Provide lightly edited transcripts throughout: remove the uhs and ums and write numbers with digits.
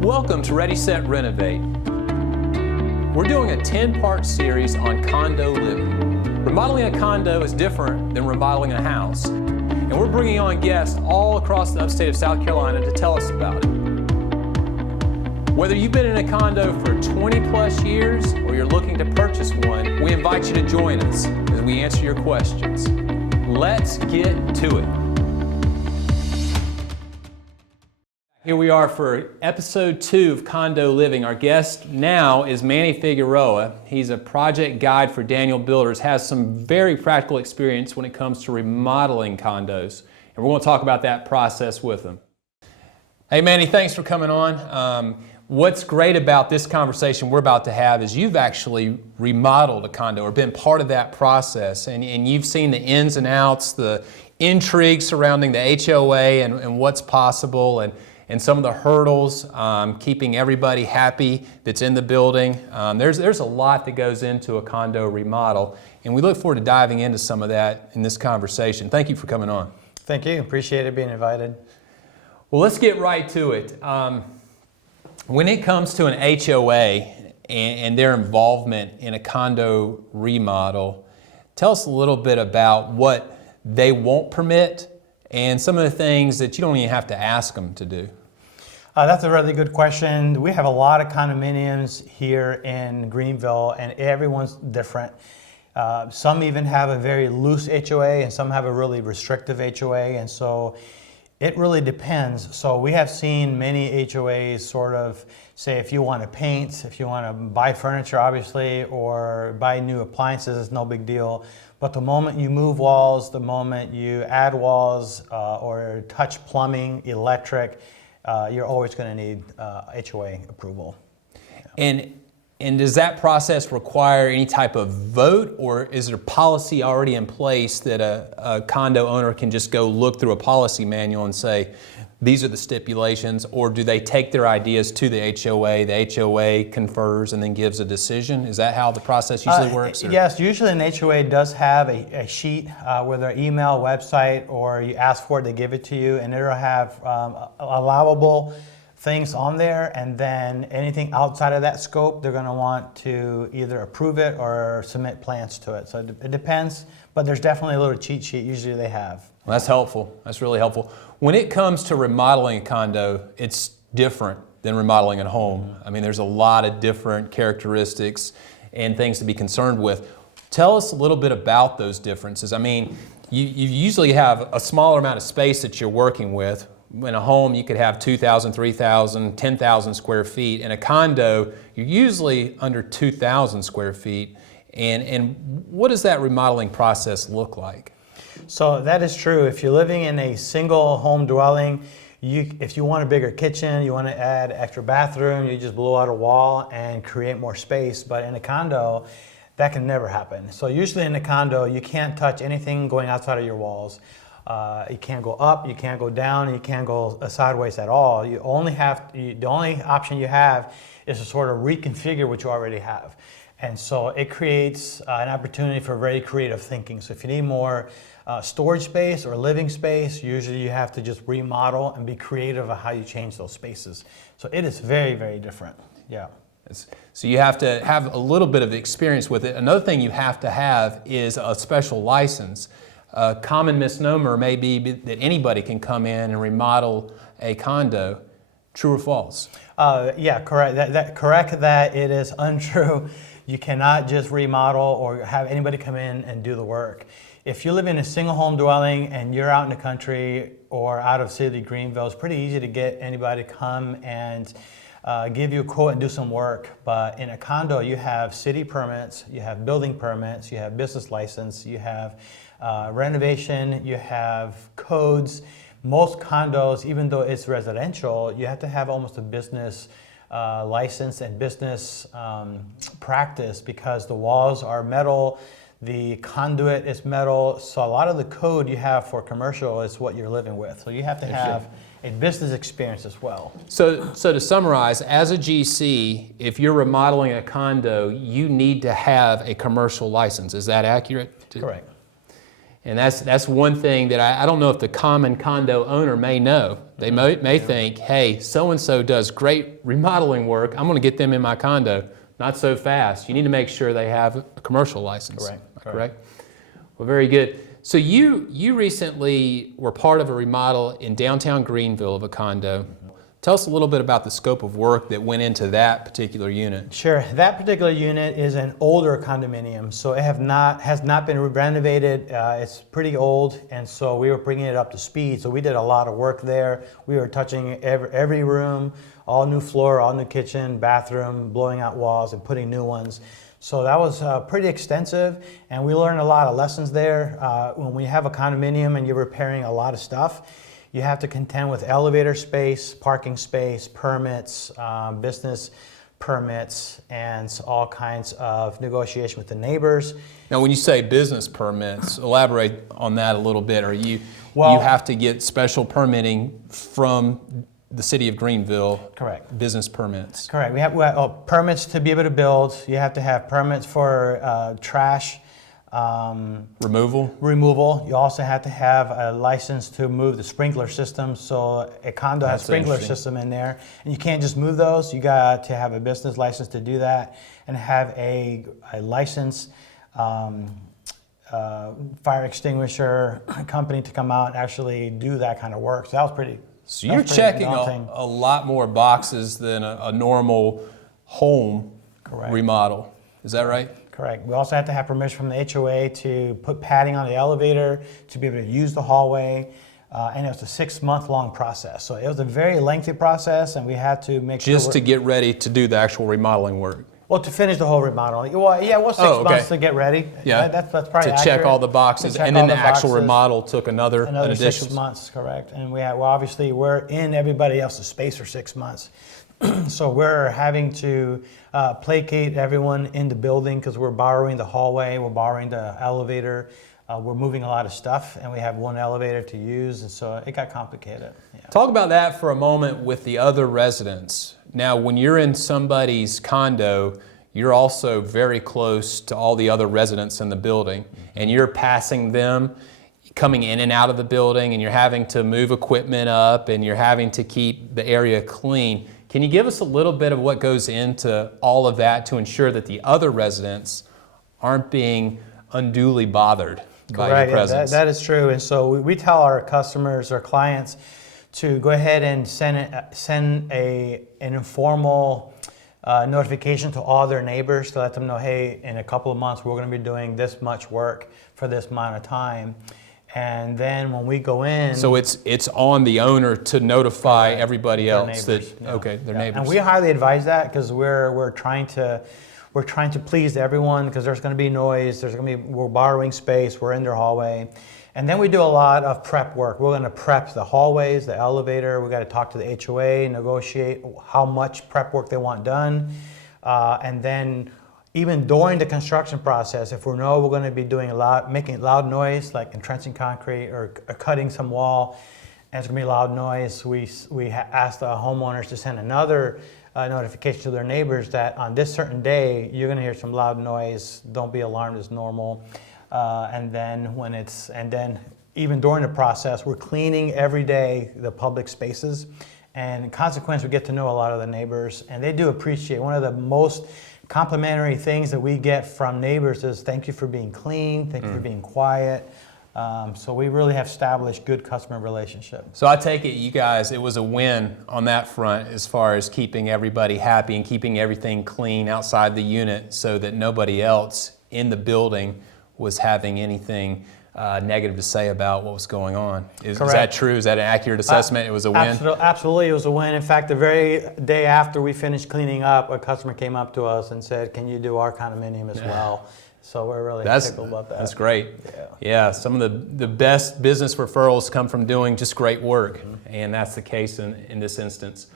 Welcome to Ready, Set, Renovate. We're doing a 10-part series on condo living. Remodeling a condo is different than remodeling a house, and we're bringing on guests all across the upstate of South Carolina to tell us about it. Whether you've been in a condo for 20 plus years or you're looking to purchase one, we invite you to join us as we answer your questions. Let's get to it. Here we are for episode 2 of Condo Living. Our guest now is Manny Figueroa. He's a project guide for Daniel Builders, has some very practical experience when it comes to remodeling condos. And we're going to talk about that process with him. Hey Manny, thanks for coming on. What's great about this conversation we're about to have is you've actually remodeled a condo or been part of that process, and you've seen the ins and outs, the intrigue surrounding the HOA and what's possible, and some of the hurdles, keeping everybody happy that's in the building. There's a lot that goes into a condo remodel, and we look forward to diving into some of that in this conversation. Thank you for coming on. Thank you. Appreciate it being invited. Well, let's get right to it. When it comes to an HOA and their involvement in a condo remodel, tell us a little bit about what they won't permit and some of the things that you don't even have to ask them to do. That's a really good question. We have a lot of condominiums here in Greenville, and everyone's different. Some even have a very loose HOA, and some have a really restrictive HOA, and so it really depends. So we have seen many HOAs sort of say, if you want to paint, if you want to buy furniture, obviously, or buy new appliances, it's no big deal. But the moment you move walls, the moment you add walls or touch plumbing, electric, you're always going to need HOA approval. Yeah. And does that process require any type of vote, or is there policy already in place that a condo owner can just go look through a policy manual and say, these are the stipulations, or do they take their ideas to the HOA confers and then gives a decision? Is that how the process usually works? Or? Yes, usually an HOA does have a sheet with their email, website, or you ask for it, they give it to you, and it'll have allowable things on there, and then anything outside of that scope, they're going to want to either approve it or submit plans to it. So it depends, but there's definitely a little cheat sheet usually they have. Well, that's helpful. That's really helpful. When it comes to remodeling a condo, it's different than remodeling a home. I mean, there's a lot of different characteristics and things to be concerned with. Tell us a little bit about those differences. I mean, you usually have a smaller amount of space that you're working with. In a home, you could have 2,000, 3,000, 10,000 square feet. In a condo, you're usually under 2,000 square feet. And what does that remodeling process look like? So that is true. If you're living in a single home dwelling, if you want a bigger kitchen, you want to add extra bathroom, you just blow out a wall and create more space. But in a condo, that can never happen. So usually in a condo, you can't touch anything going outside of your walls. You can't go up, you can't go down, you can't go sideways at all. The only option you have is to sort of reconfigure what you already have. And so it creates an opportunity for very creative thinking. So if you need more storage space or living space, usually you have to just remodel and be creative of how you change those spaces. So it is very, very different. Yeah. So you have to have a little bit of experience with it. Another thing you have to have is a special license. A common misnomer may be that anybody can come in and remodel a condo. True or false? Yeah, correct. Correct that it is untrue. You cannot just remodel or have anybody come in and do the work. If you live in a single home dwelling and you're out in the country or out of city Greenville, it's pretty easy to get anybody to come and give you a quote and do some work. But in a condo, you have city permits, you have building permits, you have business license, you have renovation, you have codes. Most condos, even though it's residential, you have to have almost a business license and business practice because the walls are metal, the conduit is metal, so a lot of the code you have for commercial is what you're living with. So you have to have a business experience as well. So to summarize, as a GC, if you're remodeling a condo, you need to have a commercial license. Is that accurate? Correct. And that's one thing that I don't know if the common condo owner may know. They may think, hey, so-and-so does great remodeling work. I'm going to get them in my condo. Not so fast. You need to make sure they have a commercial license. Correct? Well, very good. So you recently were part of a remodel in downtown Greenville of a condo. Tell us a little bit about the scope of work that went into that particular unit. Sure. That particular unit is an older condominium, so it has not been renovated. It's pretty old, and so we were bringing it up to speed. So we did a lot of work there. We were touching every room, all new floor, all new kitchen, bathroom, blowing out walls and putting new ones. So that was pretty extensive, and we learned a lot of lessons there. When we have a condominium and you're repairing a lot of stuff, you have to contend with elevator space, parking space, permits, business permits, and all kinds of negotiation with the neighbors. Now, when you say business permits, elaborate on that a little bit. You have to get special permitting from the city of Greenville. Correct. Business permits. Correct. We have permits to be able to build. You have to have permits for trash. Removal. You also have to have a license to move the sprinkler system. So a condo has sprinkler system in there, and you can't just move those. You got to have a business license to do that, and have a license fire extinguisher company to come out and actually do that kind of work. So that was pretty. So you're checking a lot more boxes than a normal home remodel. Is that right? Correct. We also have to have permission from the HOA to put padding on the elevator, to be able to use the hallway, and it was a 6-month-long process. So it was a very lengthy process, and we had to make sure. Just to get ready to do the actual remodeling work. Well, to finish the whole remodeling. Well, yeah, 6 months to get ready. Yeah, that's probably to accurate. check all the boxes, and then the actual remodel took another additional 6 months. Correct. And obviously we're in everybody else's space for 6 months. So we're having to placate everyone in the building because we're borrowing the hallway, we're borrowing the elevator, we're moving a lot of stuff, and we have one elevator to use, and so it got complicated. Yeah. Talk about that for a moment with the other residents. Now, when you're in somebody's condo, you're also very close to all the other residents in the building, and you're passing them coming in and out of the building, and you're having to move equipment up, and you're having to keep the area clean. Can you give us a little bit of what goes into all of that to ensure that the other residents aren't being unduly bothered by your presence? That is true. And so we tell our customers, our clients, to go ahead and send an informal notification to all their neighbors to let them know, hey, in a couple of months we're going to be doing this much work for this amount of time. And then when we go in, so it's on the owner to notify everybody else their neighbors. And we highly advise that because we're trying to please everyone because there's going to be noise. We're borrowing space. We're in their hallway, and then we do a lot of prep work. We're going to prep the hallways, the elevator. We got to talk to the HOA, negotiate how much prep work they want done, and then. Even during the construction process, if we know we're going to be making loud noise, like entrenching concrete or cutting some wall, and it's going to be loud noise, we ask the homeowners to send another notification to their neighbors that on this certain day, you're going to hear some loud noise. Don't be alarmed, it's normal. And then even during the process, we're cleaning every day the public spaces. And in consequence, we get to know a lot of the neighbors, and they do appreciate. One of the most complimentary things that we get from neighbors is thank you for being clean, thank you for being quiet. So we really have established good customer relationships. So I take it you guys, it was a win on that front as far as keeping everybody happy and keeping everything clean outside the unit so that nobody else in the building was having anything negative to say about what was going on. Is that true? Is that an accurate assessment? It was a win? Absolutely, it was a win. In fact, the very day after we finished cleaning up, a customer came up to us and said, can you do our condominium as well? So we're really tickled about that. That's great. Yeah, some of the best business referrals come from doing just great work, and that's the case in this instance.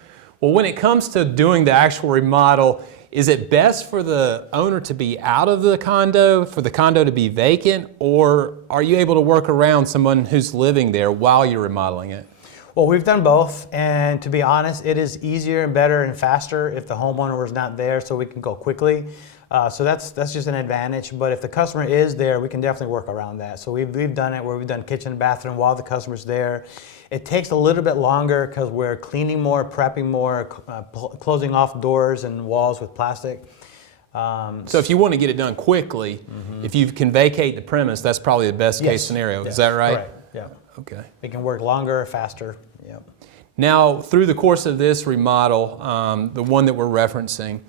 Well, when it comes to doing the actual remodel, is it best for the owner to be out of the condo, for the condo to be vacant, or are you able to work around someone who's living there while you're remodeling it? Well, we've done both, and to be honest, it is easier and better and faster if the homeowner was not there so we can go quickly. So that's just an advantage. But if the customer is there, we can definitely work around that. So we've done it where we've done kitchen and bathroom while the customer's there. It takes a little bit longer because we're cleaning more, prepping more, closing off doors and walls with plastic. So if you want to get it done quickly, if you can vacate the premise, that's probably the best case scenario. Is that right? Correct. Yeah. Okay. We can work longer, faster. Yep. Now, through the course of this remodel, the one that we're referencing,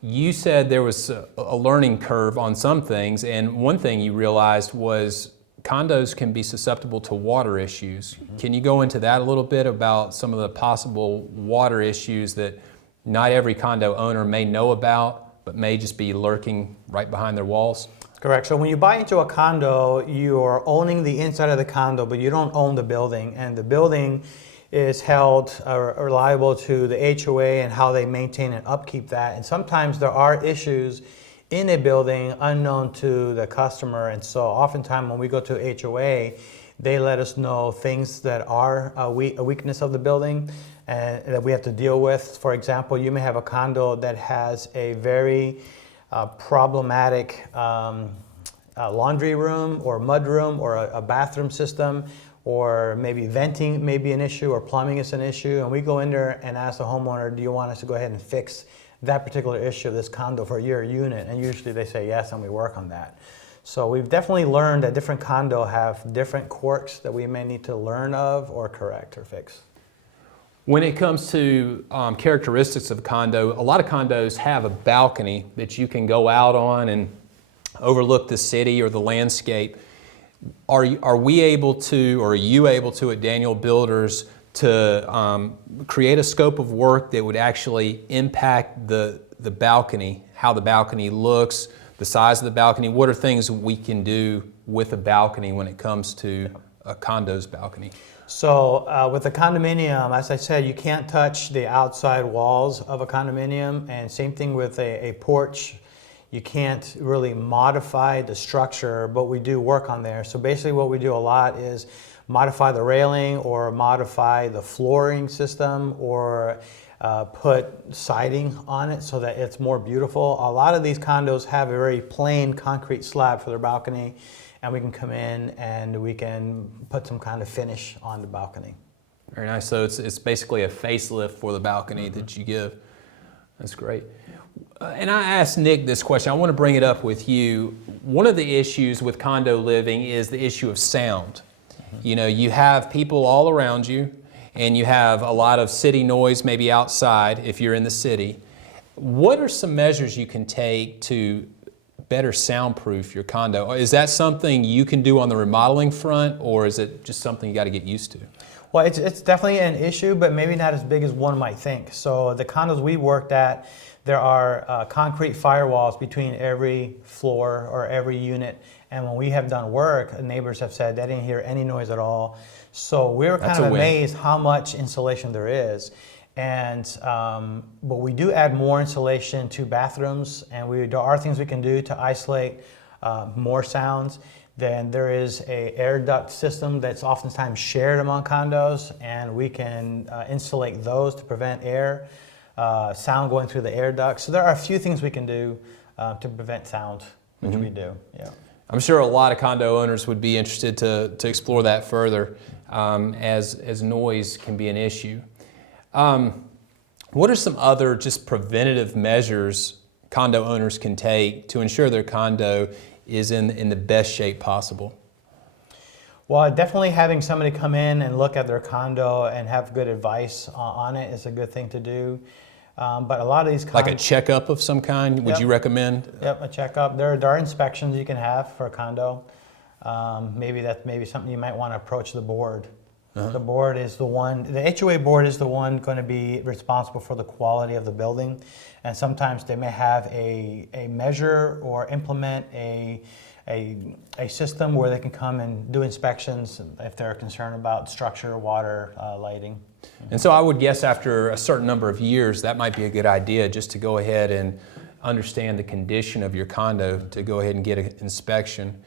you said there was a learning curve on some things, and one thing you realized was condos can be susceptible to water issues. Can you go into that a little bit about some of the possible water issues that not every condo owner may know about, but may just be lurking right behind their walls? Correct. So when you buy into a condo, you are owning the inside of the condo, but you don't own the building, and the building is held or liable to the HOA and how they maintain and upkeep that. And sometimes there are issues in a building unknown to the customer. And so oftentimes when we go to HOA, they let us know things that are a weakness of the building and that we have to deal with. For example, you may have a condo that has a very problematic laundry room or mud room or a bathroom system, or maybe venting may be an issue or plumbing is an issue, and we go in there and ask the homeowner, do you want us to go ahead and fix that particular issue of this condo for your unit? And usually they say yes, and we work on that. So we've definitely learned that different condo have different quirks that we may need to learn of or correct or fix. When it comes to characteristics of a condo, a lot of condos have a balcony that you can go out on and overlook the city or the landscape. Are we able to, or are you able to at Daniel Builders to create a scope of work that would actually impact the balcony, how the balcony looks, the size of the balcony? What are things we can do with a balcony when it comes to a condo's balcony? So with a condominium, as I said, you can't touch the outside walls of a condominium, and same thing with a porch. You can't really modify the structure, but we do work on there. So basically what we do a lot is modify the railing or modify the flooring system or put siding on it so that it's more beautiful. A lot of these condos have a very plain concrete slab for their balcony, and we can come in and we can put some kind of finish on the balcony. Very nice. So it's basically a facelift for the balcony that you give. That's great. And I asked Nick this question. I want to bring it up with you. One of the issues with condo living is the issue of sound. You know, you have people all around you, and you have a lot of city noise maybe outside if you're in the city. What are some measures you can take to better soundproof your condo? Is that something you can do on the remodeling front, or is it just something you got to get used to? Well, it's definitely an issue, but maybe not as big as one might think. So the condos we worked at, there are concrete firewalls between every floor or every unit. And when we have done work, neighbors have said they didn't hear any noise at all. So we were kind of amazed how much insulation there is. And but we do add more insulation to bathrooms, and there are things we can do to isolate more sounds. Then there is a air duct system that's oftentimes shared among condos, and we can insulate those to prevent sound going through the air duct. So there are a few things we can do to prevent sound, which we do. Yeah. I'm sure a lot of condo owners would be interested to explore that further, as noise can be an issue. What are some other just preventative measures condo owners can take to ensure their condo is in the best shape possible? Well, definitely having somebody come in and look at their condo and have good advice on it is a good thing to do. But a lot of these like a checkup of some kind, would you recommend? Yep, a checkup. There are inspections you can have for a condo. Maybe something you might want to approach the board. The board is the HOA board is the one going to be responsible for the quality of the building. And sometimes they may have a measure or implement a system where they can come and do inspections if they're concerned about structure, water, lighting. And so I would guess after a certain number of years, that might be a good idea just to go ahead and understand the condition of your condo, to go ahead and get an inspection.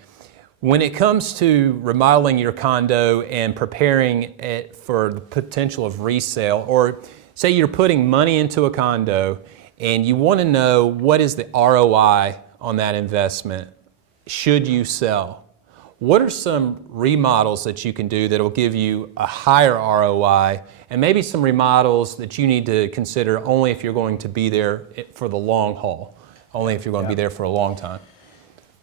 When it comes to remodeling your condo and preparing it for the potential of resale, or say you're putting money into a condo and you want to know what is the ROI on that investment should you sell. What are some remodels that you can do that will give you a higher ROI, and maybe some remodels that you need to consider only if you're going to be there for the long haul, only if you're going to be there for a long time?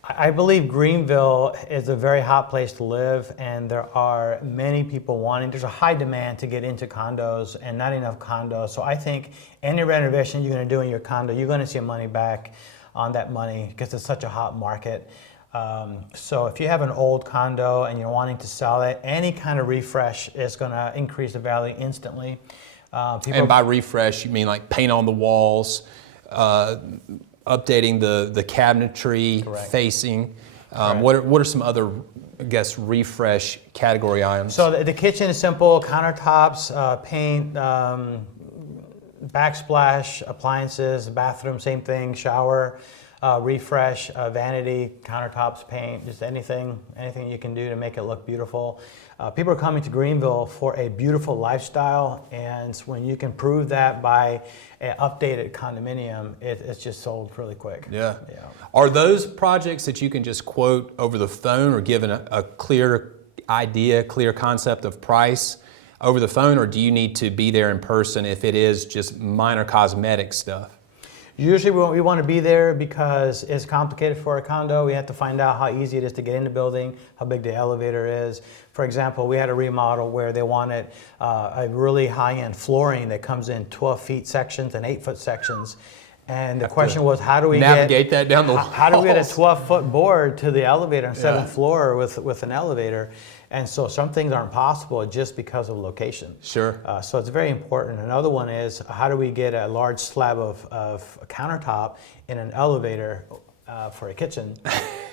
I believe Greenville is a very hot place to live, and there are many people there's a high demand to get into condos and not enough condos. So I think any renovation you're going to do in your condo, you're going to see money back on that money because it's such a hot market. So if you have an old condo and you're wanting to sell it, any kind of refresh is going to increase the value instantly. And by refresh, you mean like paint on the walls, updating the cabinetry, Correct. Facing. What are some other, I guess, refresh category items? So the kitchen is simple: countertops, paint, backsplash, appliances, bathroom, same thing, shower. Refresh, vanity, countertops, paint, just anything you can do to make it look beautiful. People are coming to Greenville for a beautiful lifestyle, and when you can prove that by an updated condominium, it's just sold really quick. Yeah. Are those projects that you can just quote over the phone or give a clear idea, clear concept of price over the phone, or do you need to be there in person if it is just minor cosmetic stuff? Usually we want to be there because it's complicated for a condo. We have to find out how easy it is to get in the building, how big the elevator is. For example, we had a remodel where they wanted a really high-end flooring that comes in 12-foot sections and 8-foot sections. And the question was, how do we navigate that down the walls? How do we get a 12-foot board to the elevator on 7th floor with an elevator? And so some things aren't possible just because of location. Sure. So it's very important. Another one is, how do we get a large slab of countertop in an elevator for a kitchen?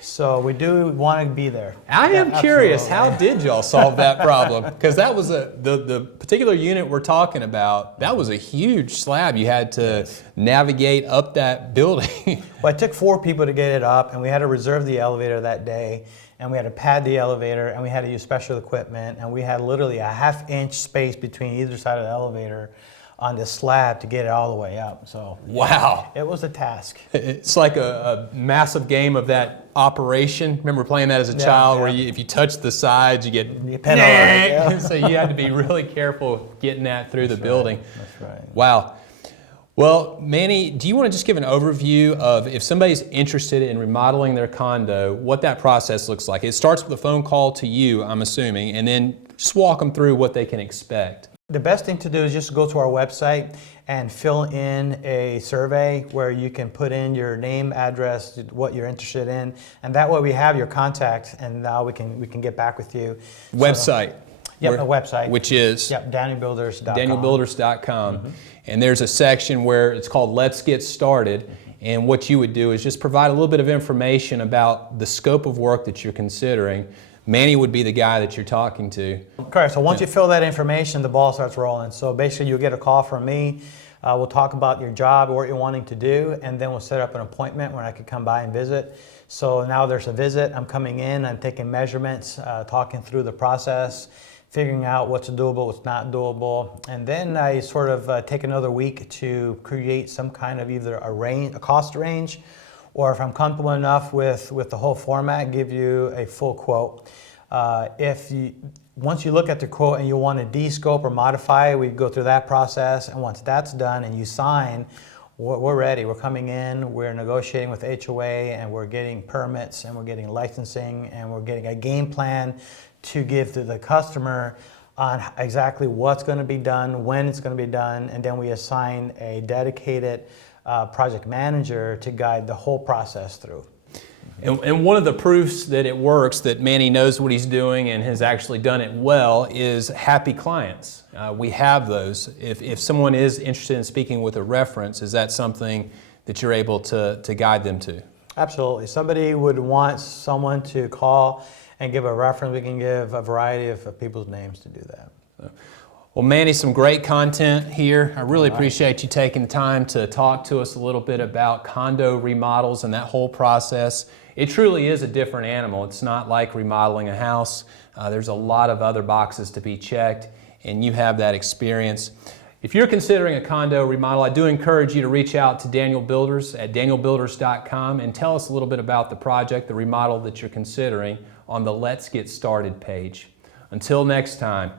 So we do want to be there. I am curious, how did y'all solve that problem? Because that was the particular unit we're talking about, that was a huge slab. You had to navigate up that building. Well, it took 4 people to get it up, and we had to reserve the elevator that day, and we had to pad the elevator, and we had to use special equipment, and we had literally a ½ inch space between either side of the elevator on this slab to get it all the way up. So wow, it was a task. It's like a massive game of that Operation. Remember playing that as a child, where if you touch the sides, you get penalized. So you had to be really careful getting that through the building. That's right. Wow. Well, Manny, do you want to just give an overview of if somebody's interested in remodeling their condo, what that process looks like? It starts with a phone call to you, I'm assuming, and then just walk them through what they can expect. The best thing to do is just go to our website and fill in a survey where you can put in your name, address, what you're interested in, and that way we have your contact, and now we can get back with you. Website. Yep, a website. Which is? Yep, DanielBuilders.com. DanielBuilders.com. Mm-hmm. And there's a section where it's called Let's Get Started. And what you would do is just provide a little bit of information about the scope of work that you're considering. Manny would be the guy that you're talking to. Correct. So once you fill that information, the ball starts rolling. So basically you'll get a call from me. We'll talk about your job, what you're wanting to do, and then we'll set up an appointment where I could come by and visit. So now there's a visit. I'm coming in, I'm taking measurements, talking through the process, figuring out what's doable, what's not doable. And then I sort of take another week to create some kind of either a cost range, or if I'm comfortable enough with the whole format, give you a full quote. Once you look at the quote and you want to de-scope or modify, we go through that process. And once that's done and you sign, we're ready. We're coming in, we're negotiating with HOA, and we're getting permits, and we're getting licensing, and we're getting a game plan to give to the customer on exactly what's going to be done, when it's going to be done, and then we assign a dedicated project manager to guide the whole process through. And one of the proofs that it works, that Manny knows what he's doing and has actually done it well, is happy clients. We have those. If someone is interested in speaking with a reference, is that something that you're able to guide them to? Absolutely. Somebody would want someone to call and give a reference. We can give a variety of people's names to do that. Well, Manny, some great content here. I really appreciate you taking the time to talk to us a little bit about condo remodels and that whole process. It truly is a different animal. It's not like remodeling a house. There's a lot of other boxes to be checked, and you have that experience. If you're considering a condo remodel, I do encourage you to reach out to Daniel Builders at danielbuilders.com and tell us a little bit about the project, the remodel that you're considering on the Let's Get Started page. Until next time.